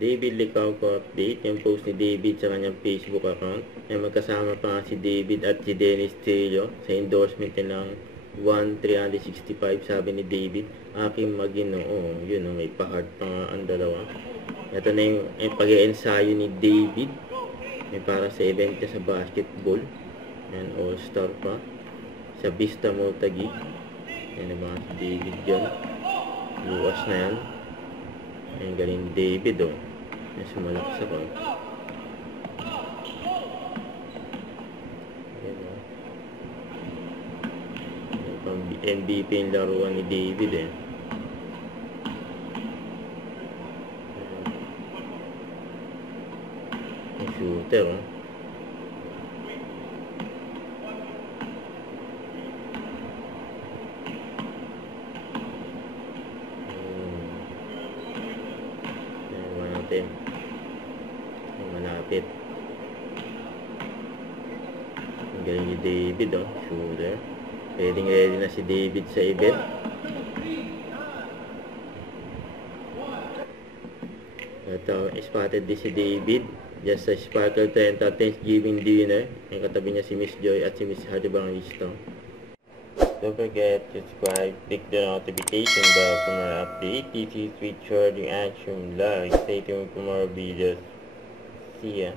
David Licauco update, yung post ni David sa kanyang Facebook account. Ay magkasama pa nga si David at si Dennis Trillo sa endorsement ng 1,365. Sabi ni David, aking maginoo. Yun, may pa-heart pa nga ang dalawa. Ito na yung pag-i-ensayo ni David. May para sa event niya sa basketball. Yan, all-star pa. Sa Vista Motagi. Yan na mga si David dyan. Luwas na yan. Ayan, galing David, oh. Yan, sumalakas ako. Ayan, oh. Ayan, pang MVP yung laruan ni David, eh. Yung shooter, oh. Ayan, malapit. Ang galing ni David, oh. Shooter. Ready na si David sa event. Ito, spotted din si David just sa Sparkle 30 Thanksgiving dinner. Yung katabi niya si Miss Joy at si Miss Hadi Bangista. Don't forget to subscribe, click the notification bell for more updates. This is with Charging Action Vlog. Stay tuned for more videos. See ya.